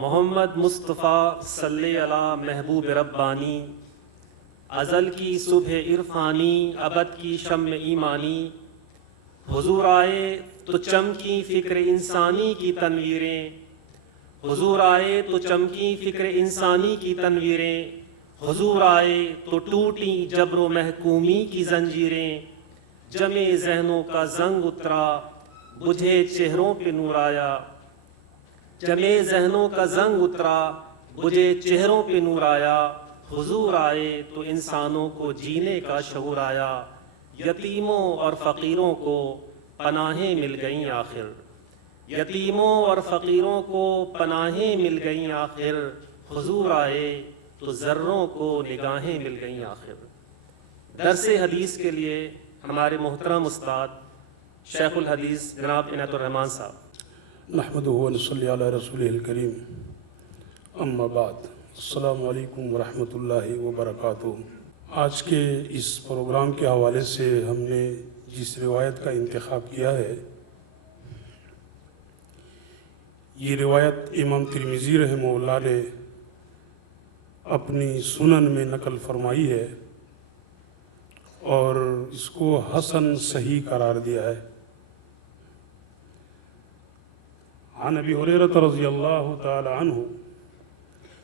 محمد مصطفیٰ صلی علی محبوب ربانی، ازل کی صبح عرفانی، ابد کی شمع ایمانی، حضور آئے تو چمکی فکر انسانی کی تنویریں، حضور آئے تو چمکی فکر انسانی کی تنویریں، حضور آئے تو ٹوٹی جبر و محکومی کی زنجیریں، جمے ذہنوں کا زنگ اترا بجھے چہروں پہ نور آیا، جمے ذہنوں کا زنگ اترا بجھے چہروں پہ نور آیا، حضور آئے تو انسانوں کو جینے کا شعور آیا، یتیموں اور فقیروں کو پناہیں مل گئیں آخر، یتیموں اور فقیروں کو پناہیں مل گئیں آخر، حضور آئے تو ذروں کو نگاہیں مل گئیں آخر۔ درس حدیث کے لیے ہمارے محترم استاد شیخ الحدیث جناب عنایت الرحمن صاحب۔ نحمدہ و نصلی علی رسولہ الکریم، اما بعد، السلام علیکم ورحمۃ اللہ وبرکاتہ۔ آج کے اس پروگرام کے حوالے سے ہم نے جس روایت کا انتخاب کیا ہے، یہ روایت امام ترمذی رحمہ اللہ نے اپنی سنن میں نقل فرمائی ہے اور اس کو حسن صحیح قرار دیا ہے۔ عن ابی ہریرہ رضی اللہ تعالی عنہ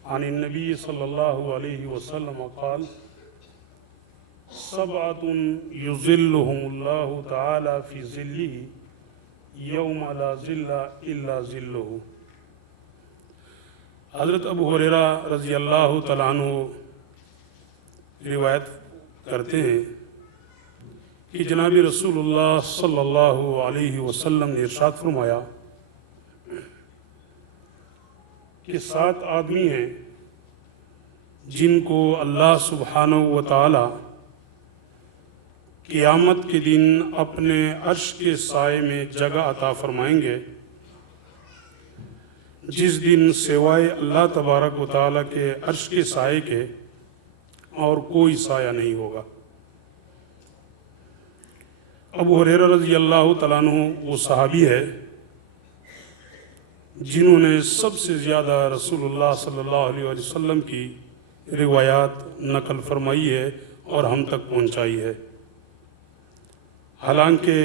عن النبی صلی اللہ علیہ وسلم قال سبعۃ یظلهم اللہ تعالی فی ظلہ یوم لا ظل الا ظلہ۔ حضرت ابو ہریرہ رضی اللہ تعالیٰ عنہ روایت کرتے ہیں کہ جناب رسول اللہ صلی اللہ علیہ وسلم نے ارشاد فرمایا کہ 7 آدمی ہیں جن کو اللہ سبحانہ و تعالی قیامت کے دن اپنے عرش کے سائے میں جگہ عطا فرمائیں گے، جس دن سوائے اللہ تبارک و تعالیٰ کے عرش کے سائے کے اور کوئی سایہ نہیں ہوگا۔ ابو ہریرہ رضی اللہ تعالیٰ عنہ وہ صحابی ہے جنہوں نے سب سے زیادہ رسول اللہ صلی اللہ علیہ وسلم کی روایات نقل فرمائی ہے اور ہم تک پہنچائی ہے۔ حالانکہ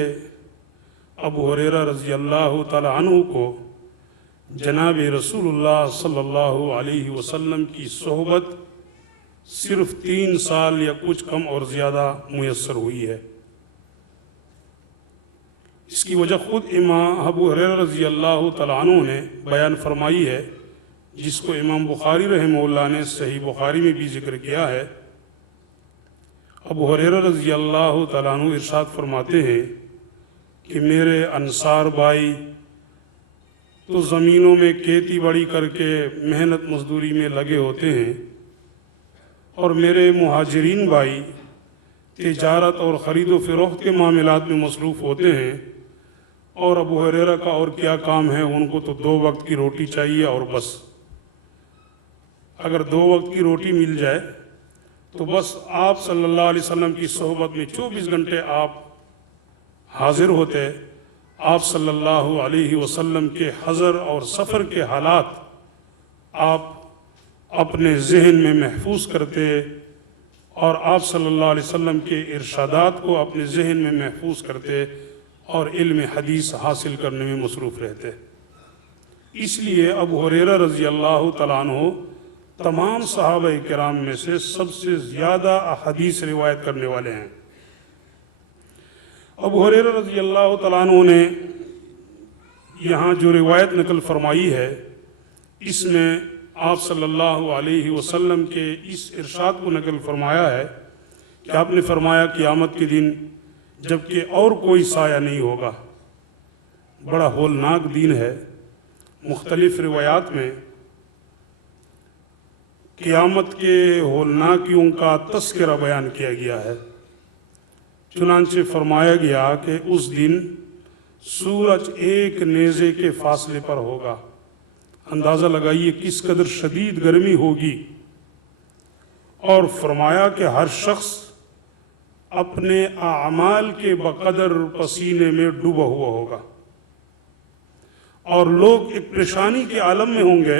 ابو ہریرہ رضی اللہ تعالیٰ عنہ کو جناب رسول اللہ صلی اللہ علیہ وسلم کی صحبت صرف 3 سال یا کچھ کم اور زیادہ میسر ہوئی ہے۔ اس کی وجہ خود امام ابو ہریرہ رضی اللہ تعالیٰ عنہ نے بیان فرمائی ہے، جس کو امام بخاری رحمہ اللہ نے صحیح بخاری میں بھی ذکر کیا ہے۔ ابو ہریرہ رضی اللہ تعالیٰ عنہ ارشاد فرماتے ہیں کہ میرے انصار بھائی تو زمینوں میں کھیتی باڑی کر کے محنت مزدوری میں لگے ہوتے ہیں، اور میرے مہاجرین بھائی تجارت اور خرید و فروخت کے معاملات میں مصروف ہوتے ہیں، اور ابو ہریرہ کا اور کیا کام ہے، ان کو تو 2 وقت کی روٹی چاہیے اور بس۔ اگر 2 وقت کی روٹی مل جائے تو بس آپ صلی اللہ علیہ وسلم کی صحبت میں 24 گھنٹے آپ حاضر ہوتے، آپ صلی اللہ علیہ وسلم کے حضر اور سفر کے حالات آپ اپنے ذہن میں محفوظ کرتے، اور آپ صلی اللہ علیہ وسلم کے ارشادات کو اپنے ذہن میں محفوظ کرتے اور علم حدیث حاصل کرنے میں مصروف رہتے۔ اس لیے ابو ہریرہ رضی اللہ تعالیٰ عنہ تمام صحابہ کرام میں سے سب سے زیادہ احادیث روایت کرنے والے ہیں۔ ابو ہریرہ رضی اللہ تعالیٰ عنہ نے یہاں جو روایت نقل فرمائی ہے، اس میں آپ صلی اللہ علیہ وسلم کے اس ارشاد کو نقل فرمایا ہے کہ آپ نے فرمایا قیامت کے دن جبکہ اور کوئی سایہ نہیں ہوگا۔ بڑا ہولناک دن ہے۔ مختلف روایات میں قیامت کے ہولناکیوں کا تذکرہ بیان کیا گیا ہے۔ چنانچہ فرمایا گیا کہ اس دن سورج ایک نیزے کے فاصلے پر ہوگا۔ اندازہ لگائیے کس قدر شدید گرمی ہوگی، اور فرمایا کہ ہر شخص اپنے اعمال کے بقدر پسینے میں ڈوبا ہوا ہوگا، اور لوگ ایک پریشانی کے عالم میں ہوں گے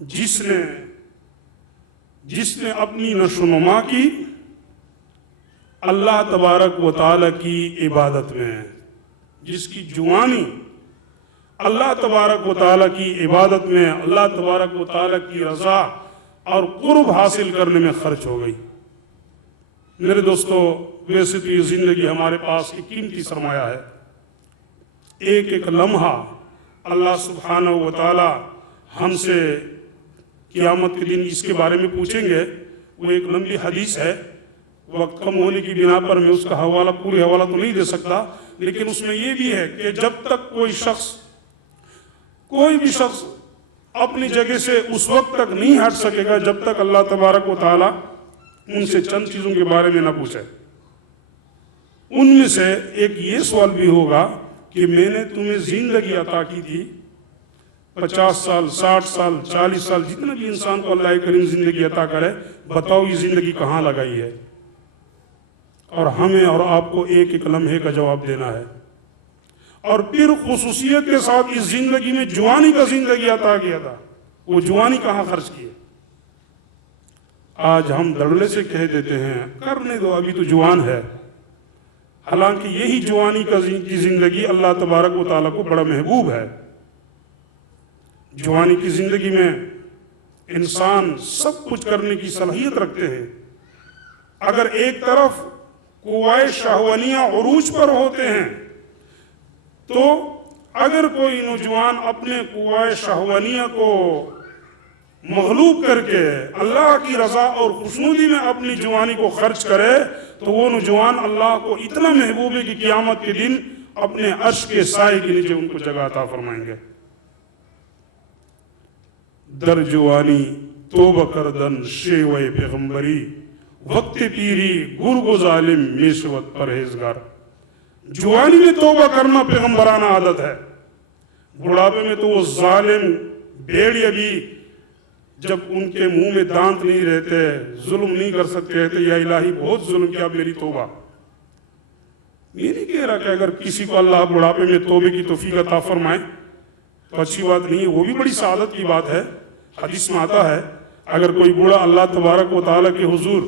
جس نے اپنی نشو و نما کی اللہ تبارک و تعالیٰ کی عبادت میں، جس کی جوانی اللہ تبارک و تعالیٰ کی عبادت میں، اللہ تبارک و تعالیٰ کی رضا اور قرب حاصل کرنے میں خرچ ہو گئی۔ میرے دوستو، ویسے تو یہ زندگی ہمارے پاس ایک قیمتی سرمایہ ہے۔ ایک ایک لمحہ اللہ سبحانہ و تعالیٰ ہم سے قیامت کے دن اس کے بارے میں پوچھیں گے۔ وہ ایک لمبی حدیث ہے، وقت کم ہونے کی بنا پر میں اس کا پوری حوالہ تو نہیں دے سکتا، لیکن اس میں یہ بھی ہے کہ جب تک کوئی بھی شخص اپنی جگہ سے اس وقت تک نہیں ہٹ سکے گا جب تک اللہ تبارک و تعالیٰ ان سے چند چیزوں کے بارے میں نہ پوچھے۔ ان میں سے ایک یہ سوال بھی ہوگا کہ میں نے تمہیں زندگی عطا کی تھی، 50 سال، 60 سال، 40 سال، جتنا بھی انسان کو اللہ کریم زندگی عطا کرے، بتاؤ یہ زندگی کہاں لگائی ہے؟ اور ہمیں اور آپ کو ایک ایک لمحے کا جواب دینا ہے۔ اور پھر خصوصیت کے ساتھ اس زندگی میں جوانی کا زندگی عطا کیا تھا، وہ جوانی کہاں خرچ کی ہے؟ آج ہم دڑلے سے کہہ دیتے ہیں کرنے دو، ابھی تو جوان ہے، حالانکہ یہی جوانی کی زندگی اللہ تبارک و تعالیٰ کو بڑا محبوب ہے۔ جوانی کی زندگی میں انسان سب کچھ کرنے کی صلاحیت رکھتے ہیں۔ اگر ایک طرف قوائے شہوانیہ عروج پر ہوتے ہیں، تو اگر کوئی نوجوان اپنے قوائے شہوانیہ کو مغلوب کر کے اللہ کی رضا اور خوشنودی میں اپنی جوانی کو خرچ کرے، تو وہ نوجوان اللہ کو اتنا محبوب ہے کہ قیامت کے دن اپنے عرش کے سائے کے نیچے ان کو جگہ عطا فرمائیں گے۔ در جوانی توبہ کردن شیوہ پیغمبری، وقت پیری گرگ و ظالم میشوت پرہیزگار۔ جوانی میں توبہ کرنا پیغمبرانہ عادت ہے، بڑھاپے میں تو وہ ظالم بھیڑیا بھی جب ان کے منہ میں دانت نہیں رہتے، ظلم نہیں کر سکتے، کہتے یا الہی بہت ظلم کیا، میری توبہ۔ یہ نہیں کہہ رہا کہ اگر کسی کو اللہ بڑھاپے میں توبے کی توفیق عطا فرمائے تو اچھی بات نہیں ہے، وہ بھی بڑی سعادت کی بات ہے۔ حدیث میں آتا ہے اگر کوئی بوڑھا اللہ تبارک و تعالیٰ کے حضور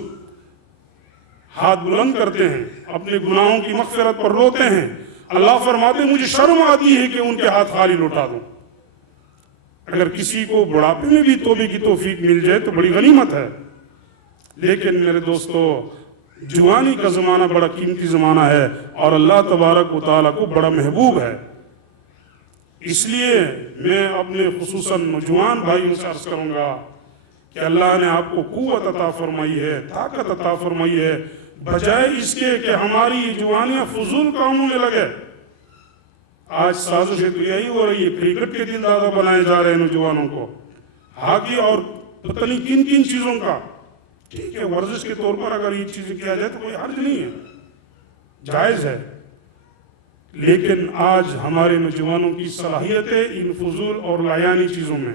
ہاتھ بلند کرتے ہیں، اپنے گناہوں کی مغفرت پر روتے ہیں، اللہ فرماتے ہیں مجھے شرم آتی ہے کہ ان کے ہاتھ خالی لوٹا دوں۔ اگر کسی کو بڑھاپے میں بھی توبے کی توفیق مل جائے تو بڑی غنیمت ہے۔ لیکن میرے دوستو، جوانی کا زمانہ بڑا قیمتی زمانہ ہے اور اللہ تبارک و تعالیٰ کو بڑا محبوب ہے۔ اس لیے میں اپنے خصوصاً نوجوان بھائیوں سے عرض کروں گا کہ اللہ نے آپ کو قوت عطا فرمائی ہے، طاقت عطا فرمائی ہے، بجائے اس کے کہ ہماری یہ جوانیاں فضول کاموں میں لگے۔ آج سازشیں تو یہی ہو رہی ہے، کرکٹ کے دل دادا بنائے جا رہے ہیں نوجوانوں کو، ہاکی اور پتہ نہیں کن کن چیزوں کا۔ ٹھیک ہے، ورزش کے طور پر اگر یہ چیزیں کیا جائے تو کوئی حرج نہیں ہے، جائز ہے، لیکن آج ہمارے نوجوانوں کی صلاحیتیں ان فضول اور لایانی چیزوں میں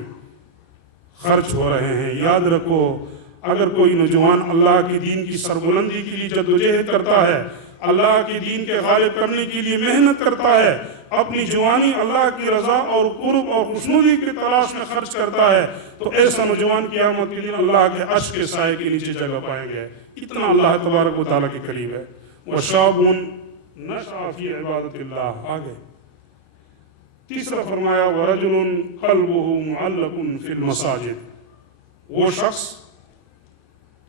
خرچ ہو رہے ہیں۔ یاد رکھو، اگر کوئی نوجوان اللہ کی دین کی سربلندی کے لیے جدوجہد کرتا ہے، اللہ کی دین کے غالب کرنے کے لیے محنت کرتا ہے، اپنی جوانی اللہ کی رضا اور قرب اور خوشنودی کی تلاش میں خرچ کرتا ہے، تو ایسا نوجوان قیامت کے دن اللہ کے عرش کے سائے کے نیچے جگہ پائیں گے۔ اتنا اللہ تبارک و تعالیٰ کے قریب ہے۔ وَشَابٌ نَشَأَ فِي عِبَادَةِ اللَّهِ۔ آگے تیسرا فرمایا وَرَجُلٌ قَلْبُهُ مُعَلَّقٌ فِي الْمَسَاجِدِ، وہ شخص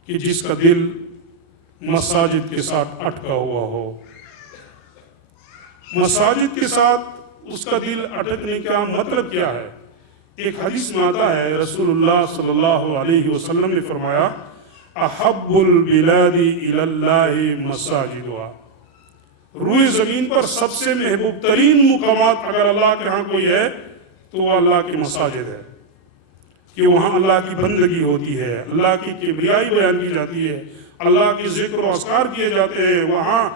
کہ جس کا دل مساجد کے ساتھ اٹکا ہوا ہو۔ مساجد کے ساتھ اس کا دل اٹکنے کا مطلب کیا ہے؟ ایک حدیث میں آتا ہے رسول اللہ صلی اللہ علیہ وسلم نے فرمایا احب البلاد الی اللہ مساجدها، روئے زمین پر سب سے محبوب ترین مقامات اگر اللہ کے ہاں کوئی ہے تو وہ اللہ کی مساجد ہے، کہ وہاں اللہ کی بندگی ہوتی ہے، اللہ کی کبریائی بیان کی جاتی ہے، اللہ کی ذکر و اذکار کیے جاتے ہیں، وہاں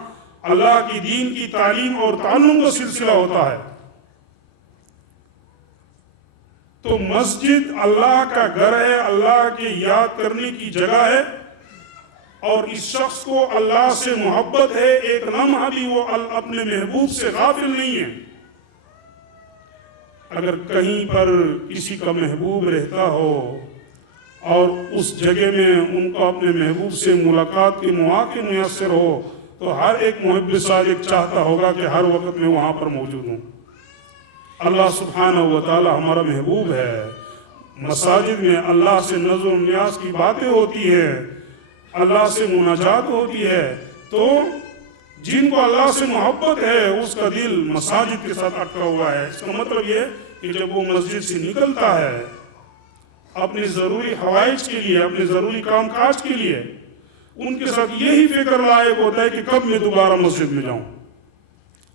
اللہ کی دین کی تعلیم اور تعلم کا سلسلہ ہوتا ہے۔ تو مسجد اللہ کا گھر ہے، اللہ کے یاد کرنے کی جگہ ہے، اور اس شخص کو اللہ سے محبت ہے، ایک لمحہ بھی وہ اپنے محبوب سے غافل نہیں ہے۔ اگر کہیں پر کسی کا محبوب رہتا ہو اور اس جگہ میں ان کو اپنے محبوب سے ملاقات کے مواقع میسر ہو تو ہر ایک محب صادق چاہتا ہوگا کہ ہر وقت میں وہاں پر موجود ہوں۔ اللہ سبحانہ و تعالی ہمارا محبوب ہے۔ مساجد میں اللہ سے نظر و نیاز کی باتیں ہوتی ہے، اللہ سے مناجات ہوتی ہے، تو جن کو اللہ سے محبت ہے اس کا دل مساجد کے ساتھ اٹکا ہوا ہے۔ اس کا مطلب یہ کہ جب وہ مسجد سے نکلتا ہے اپنے ضروری حوائج کے لیے، اپنے ضروری کام کاج کے لیے، ان کے ساتھ یہی فکر لائق ہوتا ہے کہ کب میں دوبارہ مسجد میں جاؤں،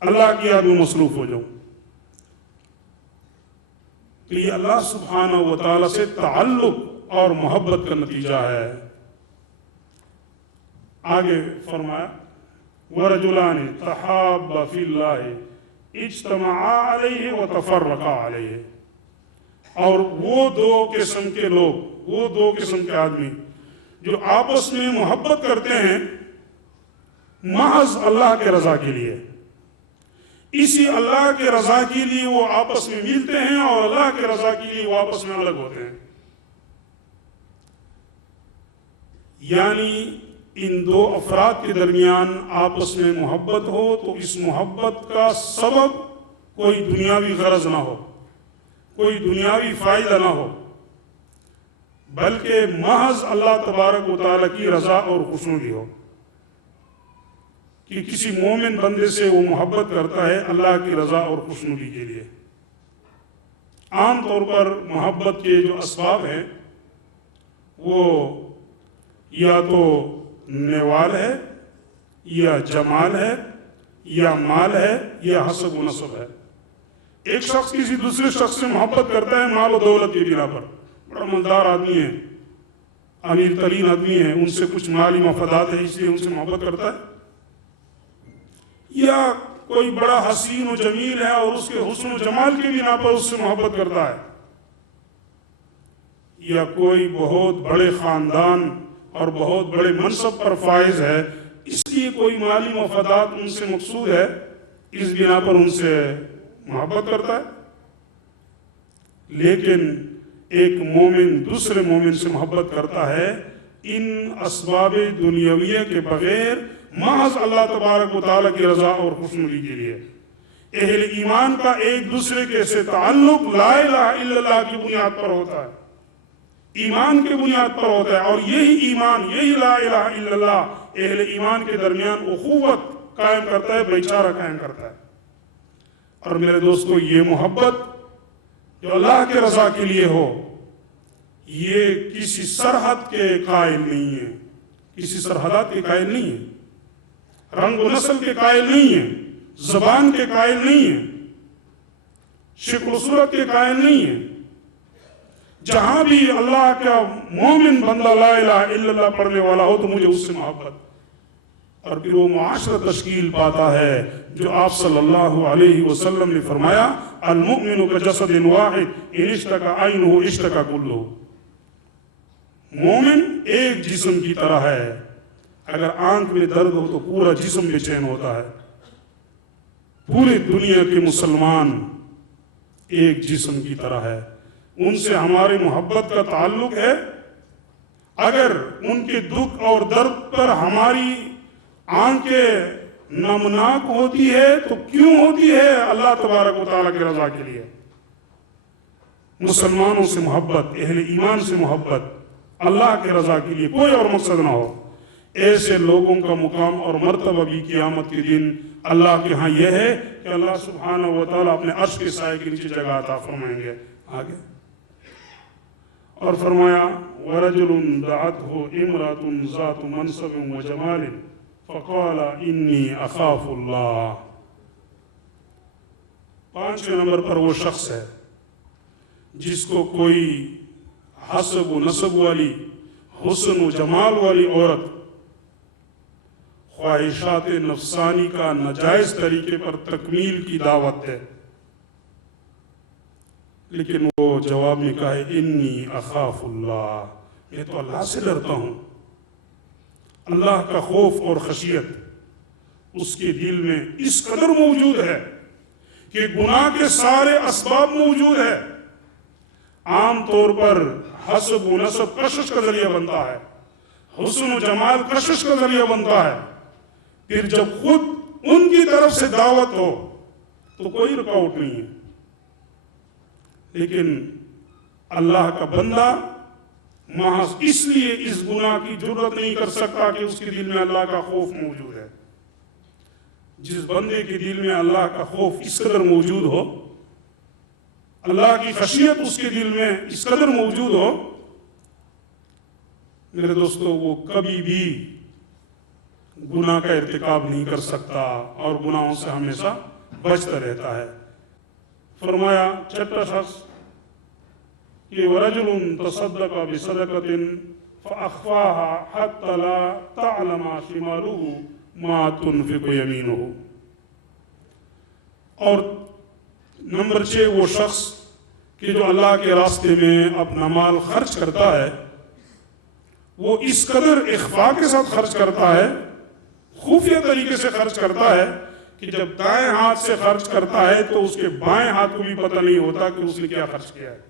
اللہ کی یاد میں مصروف ہو جاؤں۔ تو یہ اللہ سبحانہ و تعالیٰ سے تعلق اور محبت کا نتیجہ ہے۔ آگے فرمایا وَرَجُلَانِ تَحَابَّ فِي اللَّهِ اجْتَمَعَا عَلَيْهِ وَتَفَرَّقَا عَلَيْهِ، اور وہ دو قسم کے لوگ، وہ دو قسم کے آدمی جو آپس میں محبت کرتے ہیں محض اللہ کے رضا کے لیے، اسی اللہ کے رضا کے لیے وہ آپس میں ملتے ہیں اور اللہ کے رضا کے لیے وہ آپس میں الگ ہوتے ہیں۔ یعنی ان دو افراد کے درمیان آپس میں محبت ہو تو اس محبت کا سبب کوئی دنیاوی غرض نہ ہو، کوئی دنیاوی فائدہ نہ ہو، بلکہ محض اللہ تبارک و تعالیٰ کی رضا اور خوشنودی ہو۔ کہ کسی مومن بندے سے وہ محبت کرتا ہے اللہ کی رضا اور خوشنودی کے لیے۔ عام طور پر محبت کے جو اسباب ہیں وہ یا تو نیوال ہے، یا جمال ہے، یا مال ہے، یا حسب و نسب ہے۔ ایک شخص کسی دوسرے شخص سے محبت کرتا ہے مال و دولت کی بنا پر، بڑا مالدار آدمی ہے، امیر ترین آدمی ہے، ان سے کچھ مالی مفادات ہے اس لیے ان سے محبت کرتا ہے، یا کوئی بڑا حسین و جمیل ہے اور اس کے حسن و جمال کی بنا پر اس سے محبت کرتا ہے، یا کوئی بہت بڑے خاندان اور بہت بڑے منصب پر فائز ہے اس لیے کوئی مالی مفادات ان سے مقصود ہے، اس بنا پر ان سے محبت کرتا ہے۔ لیکن ایک مومن دوسرے مومن سے محبت کرتا ہے ان اسباب دنیاویہ کے بغیر محض اللہ تبارک و تعالیٰ کی رضا اور خوشنودی کے لیے۔ اہل ایمان کا ایک دوسرے کے سے تعلق لا الہ الا اللہ کی بنیاد پر ہوتا ہے، ایمان کے بنیاد پر ہوتا ہے، اور یہی ایمان، یہی لا الہ الا اللہ اہل ایمان کے درمیان اخوت قائم کرتا ہے، بھائی چارہ قائم کرتا ہے۔ اور میرے دوستو، یہ محبت جو اللہ کے رضا کے لیے ہو یہ کسی سرحد کے قائل نہیں ہے، کسی سرحدات کے قائل نہیں ہے، رنگ و نسل کے قائل نہیں ہے، زبان کے قائل نہیں ہے، شکل و صورت کے قائل نہیں ہے۔ جہاں بھی اللہ کا مومن بندہ لا الہ الا اللہ پڑھنے والا ہو تو مجھے اس سے محبت، اور پھر وہ معاشرہ تشکیل پاتا ہے جو آپ صلی اللہ علیہ وسلم نے فرمایا المؤمن کجسد واحد ان اشتکا عینہ اشتکا کلہ، مومن ایک جسم کی طرح ہے، اگر آنکھ میں درد ہو تو پورا جسم بے چین ہوتا ہے۔ پوری دنیا کے مسلمان ایک جسم کی طرح ہے، ان سے ہماری محبت کا تعلق ہے۔ اگر ان کے دکھ اور درد پر ہماری آنکھیں نمناک ہوتی ہے تو کیوں ہوتی ہے؟ اللہ تبارک و تعالیٰ کی رضا کے لیے۔ مسلمانوں سے محبت، اہل ایمان سے محبت اللہ کے رضا کے لیے، کوئی اور مقصد نہ ہو۔ ایسے لوگوں کا مقام اور مرتبہ بھی قیامت کے دن اللہ کے ہاں یہ ہے کہ اللہ سبحانہ و تعالیٰ اپنے عرش کے سائے کے نیچے جگہ عطا فرمائیں گے۔ آگے اور فرمایا وَرَجُلٌ دَعَتْهُ امْرَأَةٌ ذَاتُ مَنْصَبٍ وَجَمَالٍ فَقَالَ إِنِّي أَخَافُ اللَّهَ۔ 5ویں نمبر پر وہ شخص ہے جس کو کوئی حسب و نسب والی، حسن و جمال والی عورت خواہشات نفسانی کا ناجائز طریقے پر تکمیل کی دعوت ہے، لیکن وہ جواب میں کہا ہے انی اخاف اللہ، میں تو اللہ سے ڈرتا ہوں۔ اللہ کا خوف اور خشیت اس کے دل میں اس قدر موجود ہے کہ گناہ کے سارے اسباب موجود ہے. عام طور پر حسب و نسب کشش کا ذریعہ بنتا ہے, حسن و جمال کشش کا ذریعہ بنتا ہے. پھر جب خود ان کی طرف سے دعوت ہو تو کوئی رکاوٹ نہیں ہے. لیکن اللہ کا بندہ محض اس لیے اس گناہ کی جرت نہیں کر سکتا کہ اس کے دل میں اللہ کا خوف موجود ہے. جس بندے کے دل میں اللہ کا خوف اس قدر موجود ہو, اللہ کی خشیت اس کے دل میں اس قدر موجود ہو, میرے دوستو, وہ کبھی بھی گناہ کا ارتکاب نہیں کر سکتا اور گناہوں سے ہمیشہ بچتا رہتا ہے. فرمایا چھٹا شخص کہ وَرَجُلٌ تَصَدَّقَ بِصَدَقَةٍ فَأَخْفَاهَا حَتَّى لَا تَعْلَمَ شِمَالُهُ مَا تُنْفِقُ يَمِينُهُ. اور نمبر 6 وہ شخص کہ جو اللہ کے راستے میں اپنا مال خرچ کرتا ہے, وہ اس قدر اخفاء کے ساتھ خرچ کرتا ہے, خفیہ طریقے سے خرچ کرتا ہے کہ جب دائیں ہاتھ سے خرچ کرتا ہے تو اس کے بائیں ہاتھ کو بھی پتہ نہیں ہوتا کہ اس نے کیا خرچ کیا ہے.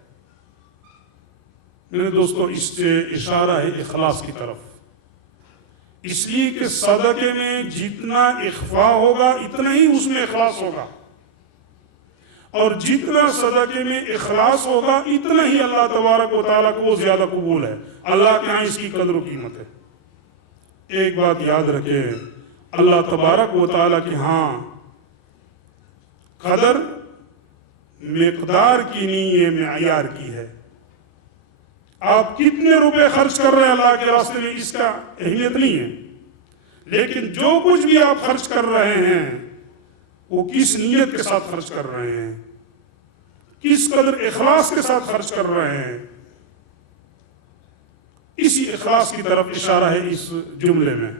میرے دوستو, اس سے اشارہ ہے اخلاص کی طرف, اس لیے کہ صدقے میں جتنا اخفاء ہوگا اتنا ہی اس میں اخلاص ہوگا, اور جتنا صدقے میں اخلاص ہوگا اتنا ہی اللہ تبارک و تعالیٰ کو زیادہ قبول ہے. اللہ کے ہاں اس کی قدر و قیمت ہے. ایک بات یاد رکھیں, اللہ تبارک و تعالیٰ کے ہاں قدر مقدار کی نہیں, یہ معیار کی ہے. آپ کتنے روپے خرچ کر رہے ہیں اللہ کے راستے میں اس کا اہمیت نہیں ہے, لیکن جو کچھ بھی آپ خرچ کر رہے ہیں وہ کس نیت کے ساتھ خرچ کر رہے ہیں, کس قدر اخلاص کے ساتھ خرچ کر رہے ہیں. اسی اخلاص کی طرف اشارہ ہے اس جملے میں.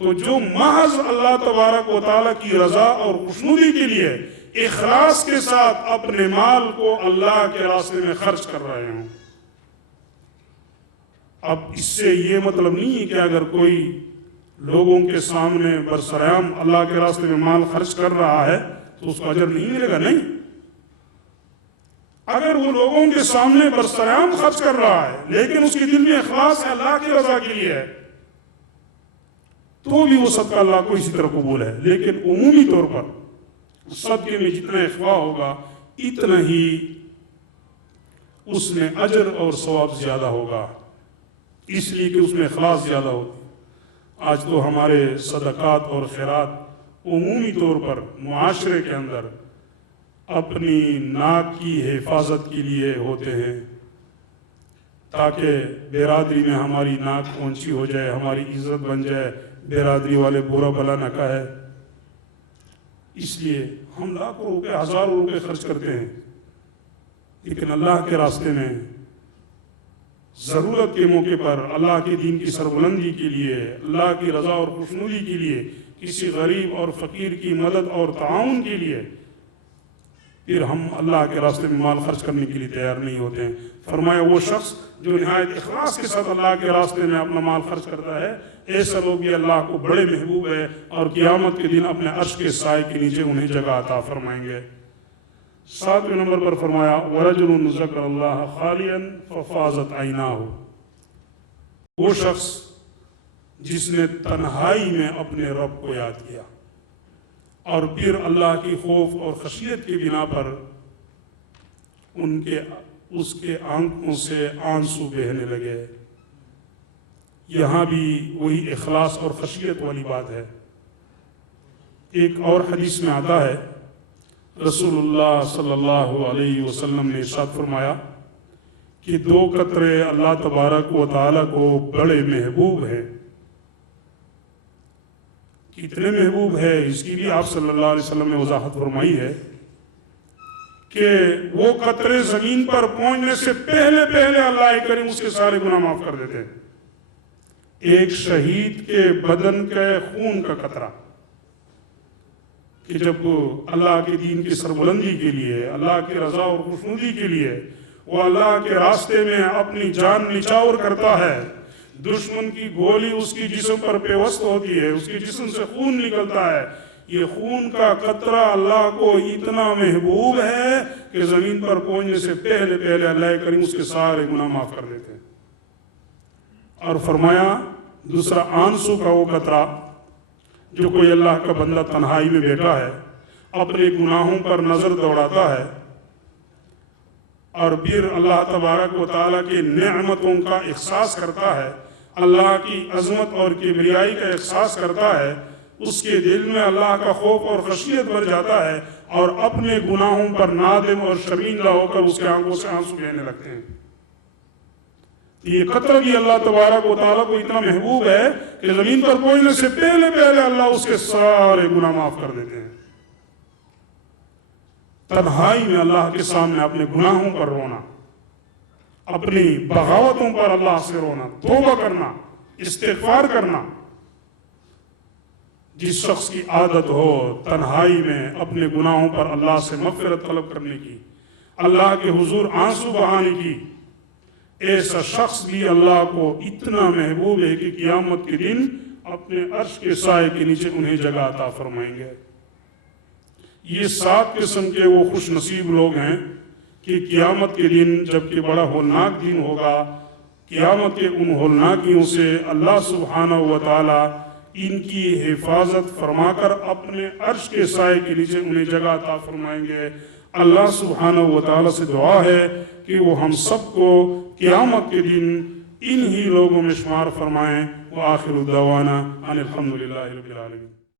تو جو محض اللہ تبارک و تعالیٰ کی رضا اور خوشنودی کے لیے اخلاص کے ساتھ اپنے مال کو اللہ کے راستے میں خرچ کر رہے ہوں. اب اس سے یہ مطلب نہیں ہے کہ اگر کوئی لوگوں کے سامنے برسرعام اللہ کے راستے میں مال خرچ کر رہا ہے تو اس کو اجر نہیں ملے گا. نہیں, اگر وہ لوگوں کے سامنے برسرعام خرچ کر رہا ہے لیکن اس کے دل میں اخلاص ہے, اللہ کی رضا کے لیے ہے, تو بھی وہ صدقہ اللہ کو اسی طرح قبول ہے. لیکن عمومی طور پر صدقے میں جتنا اخفاء ہوگا اتنا ہی اس میں اجر اور ثواب زیادہ ہوگا, اس لیے کہ اس میں اخلاص زیادہ ہوتی. آج تو ہمارے صدقات اور خیرات عمومی طور پر معاشرے کے اندر اپنی ناک کی حفاظت کے لیے ہوتے ہیں, تاکہ برادری میں ہماری ناک اونچی ہو جائے, ہماری عزت بن جائے, برادری والے برا بھلا نہ کہے. اس لیے ہم لاکھوں روپے, ہزاروں روپے خرچ کرتے ہیں, لیکن اللہ کے راستے میں ضرورت کے موقع پر اللہ کے دین کی سربلندی کے لیے, اللہ کی رضا اور خوشنودی کے لیے, کسی غریب اور فقیر کی مدد اور تعاون کے لیے پھر ہم اللہ کے راستے میں مال خرچ کرنے کے لیے تیار نہیں ہوتے ہیں. فرمایا وہ شخص جو نہایت اخلاص کے ساتھ اللہ کے راستے میں اپنا مال خرچ کرتا ہے, ایسا لوگ بھی اللہ کو بڑے محبوب ہے اور قیامت کے دن اپنے عرش کے سائے کے نیچے انہیں جگہ عطا فرمائیں گے. 7ویں نمبر پر فرمایا وَرَجُلٌ ذَكَرَ اللَّهَ خَالِيًا فَفَاضَتْ عَيْنَاهُ. وہ شخص جس نے تنہائی میں اپنے رب کو یاد کیا اور پھر اللہ کی خوف اور خشیت کی بنا پر اس کے آنکھوں سے آنسو بہنے لگے. یہاں بھی وہی اخلاص اور خشیت والی بات ہے. ایک اور حدیث میں آتا ہے, رسول اللہ صلی اللہ علیہ وسلم نے ارشاد فرمایا کہ 2 قطرے اللہ تبارک و تعالیٰ کو بڑے محبوب ہیں. کتنے محبوب ہے اس کی بھی آپ صلی اللہ علیہ وسلم نے وضاحت فرمائی ہے کہ وہ قطرے زمین پر پہنچنے سے پہلے اللہ کریم اس کے سارے گناہ معاف کر دیتے ہیں. ایک شہید کے بدن کے خون کا قطرہ کہ جب اللہ کے دین کی سربلندی کے لیے, اللہ کی رضا اور خوشنودی کے لیے وہ اللہ کے راستے میں اپنی جان نچھاور کرتا ہے, دشمن کی گولی اس کی جسم پر پیوست ہوتی ہے, اس کے جسم سے خون نکلتا ہے, یہ خون کا قطرہ اللہ کو اتنا محبوب ہے کہ زمین پر پہنچنے سے پہلے پہلے اللہ کریم اس کے سارے گناہ معاف کر دیتے ہیں۔ اور فرمایا دوسرا آنسو کا وہ قطرہ جو کوئی اللہ کا بندہ تنہائی میں بیٹھا ہے، اپنے گناہوں پر نظر دوڑاتا ہے اور پھر اللہ تبارک و تعالیٰ کی نعمتوں کا احساس کرتا ہے، اللہ کی عظمت اور کبریائی کا احساس کرتا ہے، اس کے دل میں اللہ کا خوف اور خشیت بھر جاتا ہے اور اپنے گناہوں پر نادم اور شرمندہ ہو کر اس کے آنکھوں سے آنسو بہنے لگتے ہیں۔ یہ قطرہ بھی اللہ تبارک و تعالیٰ کو اتنا محبوب ہے کہ زمین پر پہنچنے سے پہلے پہلے اللہ اس کے سارے گناہ معاف کر دیتے ہیں۔ تنہائی میں اللہ کے سامنے اپنے گناہوں پر رونا، اپنی بغاوتوں پر اللہ سے رونا، توبہ کرنا، استغفار کرنا۔ جس شخص کی عادت ہو تنہائی میں اپنے گناہوں پر اللہ سے مغفرت طلب کرنے کی، اللہ کے حضور آنسو بہانے کی، ایسا شخص بھی اللہ کو اتنا محبوب ہے کہ قیامت کے دن اپنے عرش کے سائے کے نیچے انہیں جگہ عطا فرمائیں گے۔ یہ 7 قسم کے وہ خوش نصیب لوگ ہیں کہ قیامت کے دن، جبکہ بڑا ہولناک دن ہوگا، قیامت کے ان ہولناکیوں سے اللہ سبحانہ و تعالی ان کی حفاظت فرما کر اپنے عرش کے سائے کے نیچے انہیں جگہ عطا فرمائیں گے۔ اللہ سبحانہ و تعالی سے دعا ہے کہ وہ ہم سب کو قیامت کے دن انہی لوگوں میں شمار فرمائیں۔ وآخر دعوانا ان الحمدللہ رب العالمین۔